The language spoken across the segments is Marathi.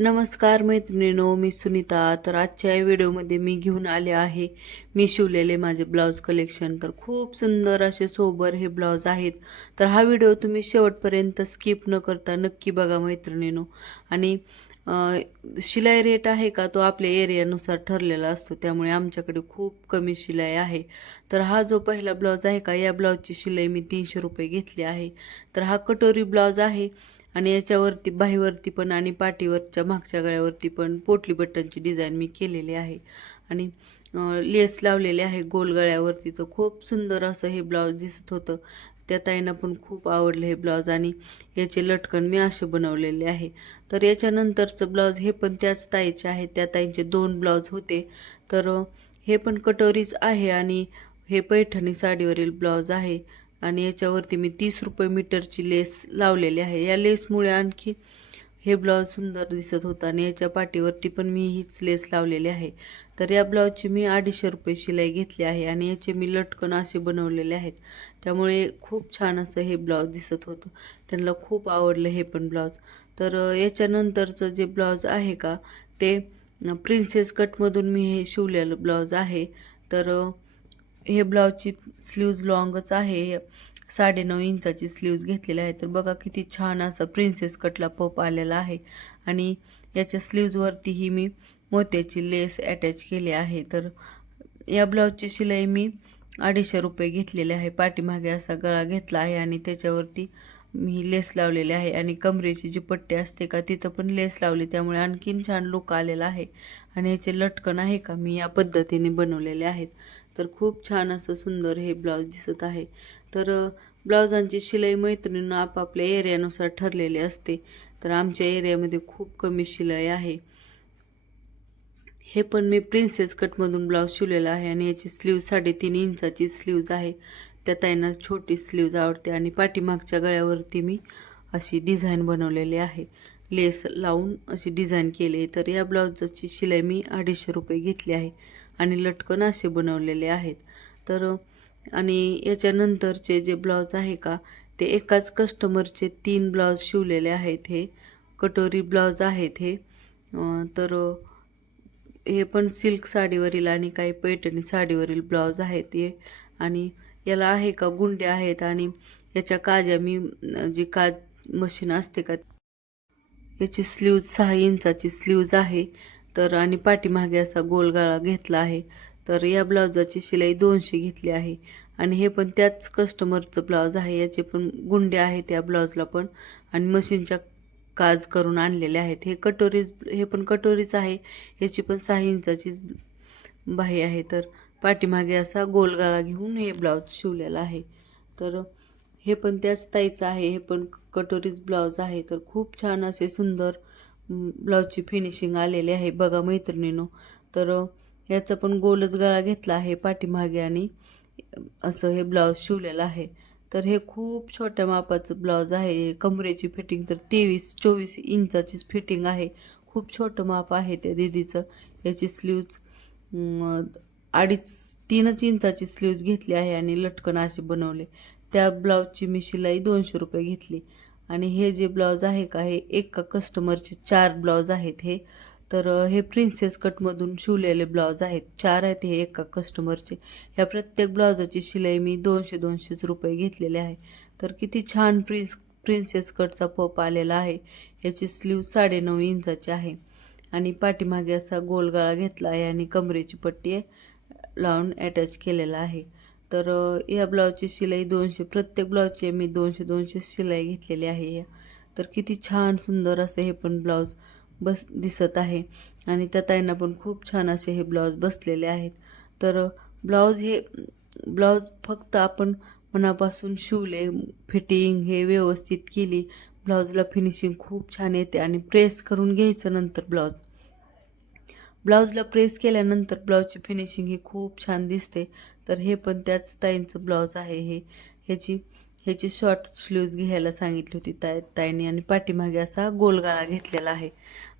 नमस्कार मैत्रिणींनो, मी सुनीता. तर आजच्या या व्हिडिओमध्ये मी घेऊन आले आहे मी शिवलेले माझे ब्लाऊज कलेक्शन. तर खूप सुंदर असे सोबर हे ब्लाऊज आहेत. तर हा व्हिडिओ तुम्ही शेवटपर्यंत स्किप न करता नक्की बघा मैत्रिणींनो. आणि शिलाई रेट आहे का तो आपल्या एरियानुसार ठरलेला असतो, त्यामुळे आमच्याकडे खूप कमी शिलाई आहे. तर हा जो पहिला ब्लाऊज आहे का, या ब्लाऊजची शिलाई मी 300 रुपये घेतली आहे. तर हा कटोरी ब्लाऊज आहे आणि याच्यावरती बाहीवरती पण आणि पाठीवरच्या मागच्या गळ्यावरती पण पोटली बटनची डिझाईन मी केलेली आहे. आणि लेस लावलेले आहे गोल गळ्यावरती. तर खूप सुंदर असं हे ब्लाऊज दिसत होतं. त्या ताईंना पण खूप आवडलं हे ब्लाऊज. आणि याचे लटकन मी असे बनवलेले आहे. तर याच्यानंतरचं ब्लाऊज हे पण त्याच ताईचे आहे. त्या ताईंचे 2 ब्लाऊज होते. तर हे पण कटोरीच आहे आणि हे पैठणी साडीवरील ब्लाऊज आहे. आणि याच्यावरती मी 30 रुपये मीटरची लेस लावलेली आहे. या लेसमुळे आणखी हे ब्लाऊज सुंदर दिसत होतं. आणि याच्या पाठीवरती पण मी हीच लेस लावलेली आहे. तर या ब्लाऊजची मी 250 रुपये शिलाई घेतली आहे. आणि याचे मी लटकन असे बनवलेले आहेत. त्यामुळे खूप छान असं हे ब्लाऊज दिसत होतं. त्यांना खूप आवडलं हे पण ब्लाऊज. तर याच्यानंतरचं जे ब्लाऊज आहे का, ते प्रिन्सेस कटमधून मी हे शिवलेलं ब्लाऊज आहे. तर हे ब्लाऊजची स्लीव्ज लॉंगच आहे. 9.5 इंचाची स्लीव्ज घेतलेली आहे. तर बघा किती छान असा प्रिन्सेस कटला पप आलेला आहे. आणि याच्या स्लीव्जवरतीही मी मोत्याची लेस अटॅच केली आहे. तर या ब्लाऊजची शिलाई मी 250 रुपये घेतलेले आहे. पाठीमागे असा गळा घेतला आहे आणि त्याच्यावरती मी लेस लावलेली आहे. आणि कमरेची जी पट्टी असते का, तिथं पण लेस लावली, त्यामुळे आणखीन छान लुक आलेला आहे. आणि याचे लटकन आहे का, मी या पद्धतीने बनवलेले आहेत. तर खूप छान असं सुंदर हे ब्लाऊज दिसत आहे. तर ब्लाऊजांची शिलाई मैत्रिणींना आपापल्या एरियानुसार ठरलेली असते. तर आमच्या एरियामध्ये खूप कमी शिलाई आहे. हे पण मी प्रिन्सेस कटमधून ब्लाऊज शिवलेला आहे. आणि याची स्लीव्ज 3.5 इंचाची स्लीव्ज आहे. त्या ताईंना छोटी स्लीव्ज आवडते. आणि पाठीमागच्या गळ्यावरती मी अशी डिझाईन बनवलेली आहे. लेस लावून अशी डिझाईन केली. तर या ब्लाऊजची शिलाई मी 250 रुपये घेतली आहे. आणि लटकन असे बनवलेले आहेत. तर आणि याच्यानंतरचे जे ब्लाऊज आहे का, ते एकाच कस्टमरचे 3 ब्लाऊज शिवलेले आहेत. हे कटोरी ब्लाऊज आहेत हे. तर हे पण सिल्क साडीवरील आणि काही पैठणी साडीवरील ब्लाऊज आहेत हे. आणि याला आहे का गुंड्या आहेत. आणि याच्या काज्या मी जी काज मशीन असते का, याची स्लीव्ज 6 इंचाची स्लीव्ज आहे. तर आणि पाठीमागे असा गोल गळा घेतला आहे. तर या ब्लाऊजाची शिलाई 200 घेतली आहे. आणि हे पण त्याच कस्टमरचं ब्लाऊज आहे. याचे पण गुंड्या आहेत या ब्लाऊजला पण. आणि मशीनच्या काज करून आणलेले आहेत. हे पण कटोरीच आहे. याची पण 6 इंचाचीच बाही आहे. तर पाठीमागे असा गोल गळा घेऊन हे ब्लाऊज शिवलेला आहे. तर हे पण त्याच ताईचं आहे. हे पण कटोरीच ब्लाऊज आहे. तर खूप छान असे सुंदर ब्लाऊजची फिनिशिंग आलेली आहे बघा मैत्रिणींनो. तर याचा पण गोलच गळा घेतला आहे पाठीमागे आणि असं हे ब्लाऊज शिवलेलं आहे. तर हे खूप छोट्या मापाचं ब्लाऊज आहे. कमरेची फिटिंग तर 23-24 इंचाचीच फिटिंग आहे. खूप छोटं माप आहे त्या दीदीचं. याची स्लीव्ज 3.5 इंचाची स्लीव्ज घेतली आहे. आणि लटकन असे बनवले. त्या ब्लाऊजची मी शिलाई 200 रुपये घेतली. आणि हे जे ब्लाऊज आहे का, हे एका कस्टमरचे 4 ब्लाऊज आहेत हे. तर हे प्रिन्सेस कटमधून शिवलेले ब्लाऊज आहेत. 4 आहेत हे एका कस्टमरचे. ह्या प्रत्येक ब्लाऊजाची शिलाई मी 200 रुपये घेतलेले आहे. तर किती छान प्रिन्सेस कटचा पप आलेला आहे. याची स्लीव 9.5 इंचाची आहे. आणि पाठीमागे असा गोल गळा घेतला आहे आणि कमरेची पट्टी लावून अटॅच केलेला आहे. तर या ब्लाऊजची शिलाई 200, प्रत्येक ब्लाऊजची मी 200 शिलाई घेतलेली आहे. तर किती छान सुंदर असं हे पण ब्लाऊज दिसत आहे. आणि त्या ताईंना पण खूप छान असे हे ब्लाऊज बसलेले आहेत. तर ब्लाऊज फक्त आपण मनापासून शिवले, फिटिंग हे व्यवस्थित केली, ब्लाऊजला फिनिशिंग खूप छान येते. आणि प्रेस करून घ्यायचं नंतर ब्लाऊजला प्रेस केल्यानंतर ब्लाऊजची फिनिशिंग ही खूप छान दिसते. तर हे पण त्याच ताईंचं ब्लाऊज आहे. ह्याची शॉर्ट स्लीव्ज घ्यायला सांगितली होती ताईंनी. आणि पाठीमागे असा गोलगळा घेतलेला आहे.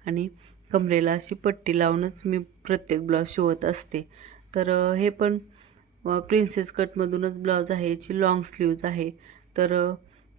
आणि कमरेला अशी पट्टी लावूनच मी प्रत्येक ब्लाऊज शिवत असते. तर हे पण प्रिन्सेस कटमधूनच ब्लाऊज आहे. याची लॉंग स्लीव्ज आहे. तर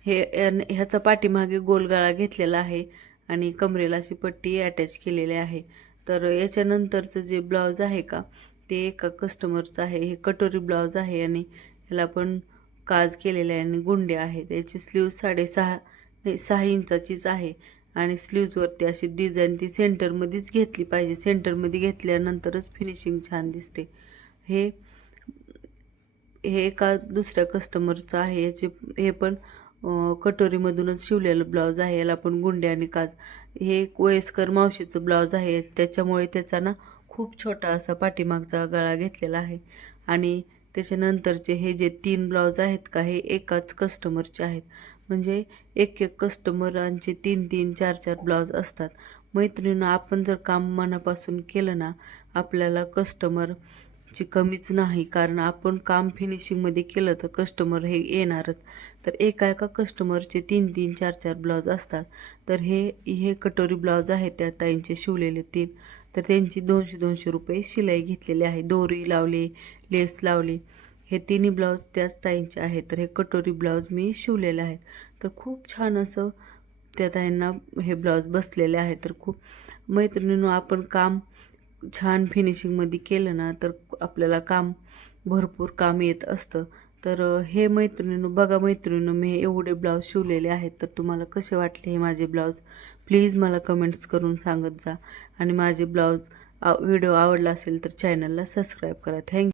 ह्याचा पाठीमागे गोलगळा घेतलेला आहे. आणि कमरेला अशी पट्टी अटॅच केलेली आहे. तर याच्यानंतरचं जे ब्लाऊज आहे का ते एका कस्टमरचं आहे. हे कटोरी ब्लाऊज आहे आणि याला पण काज केलेले आहे आणि गुंडे आहेत. याची स्लीव 6.5 इंचाचीच आहे आणि स्लीव्जवरती अशी डिझाईन ती सेंटरमध्येच घेतली पाहिजे. सेंटरमध्ये घेतल्यानंतरच फिनिशिंग छान दिसते. हे हे एका दुसऱ्या कस्टमरचं आहे. हे पण कटोरीमधूनच शिवलेलं ब्लाऊज आहे. याला पण गुंडे आणि काज. हे एक वयस्कर मावशीचं ब्लाऊज आहे, त्याच्यामुळे त्याचा ना खूप छोटा असा पाठीमागचा गळा घेतलेला आहे. आणि त्याच्यानंतरचे हे जे 3 ब्लाऊज आहेत का हे एकाच कस्टमरचे आहेत. म्हणजे एक कस्टमरांचे 3-3, 4-4 ब्लाऊज असतात. मैत्रिणींनो, आपण जर काम मनापासून केलं ना आपल्याला कस्टमरची कमीच नाही. कारण आपण काम फिनिशिंगमध्ये केलं तर कस्टमर हे येणारच. तर एका कस्टमरचे 3-3, 4-4 ब्लाऊज असतात. तर हे कटोरी ब्लाऊज आहे त्या ताईंचे शिवलेले 3. तर त्यांची 200-200 रुपये शिलाई घेतलेली आहे. दोरी लावली, लेस लावली. हे तिन्ही ब्लाऊज त्याच ताईंचे आहेत. तर हे कटोरी ब्लाऊज मी शिवलेले आहेत. तर खूप छान असं त्या ताईंना हे ब्लाऊज बसलेले आहे. तर खूप मैत्रिणींनो, आपण काम छान फिनिशिंगमध्ये केलं ना तर आपल्याला भरपूर काम येत असतं. तर हे मैत्रिणींनो, बघा मैत्रिणींनो, मी एवढे ब्लाऊज शिवलेले आहेत. तर तुम्हाला कसे वाटले हे माझे ब्लाऊज प्लीज मला कमेंट्स करून सांगत जा. आणि माझे व्हिडिओ आवडला असेल तर चॅनलला सबस्क्राईब करा. थँक्यू.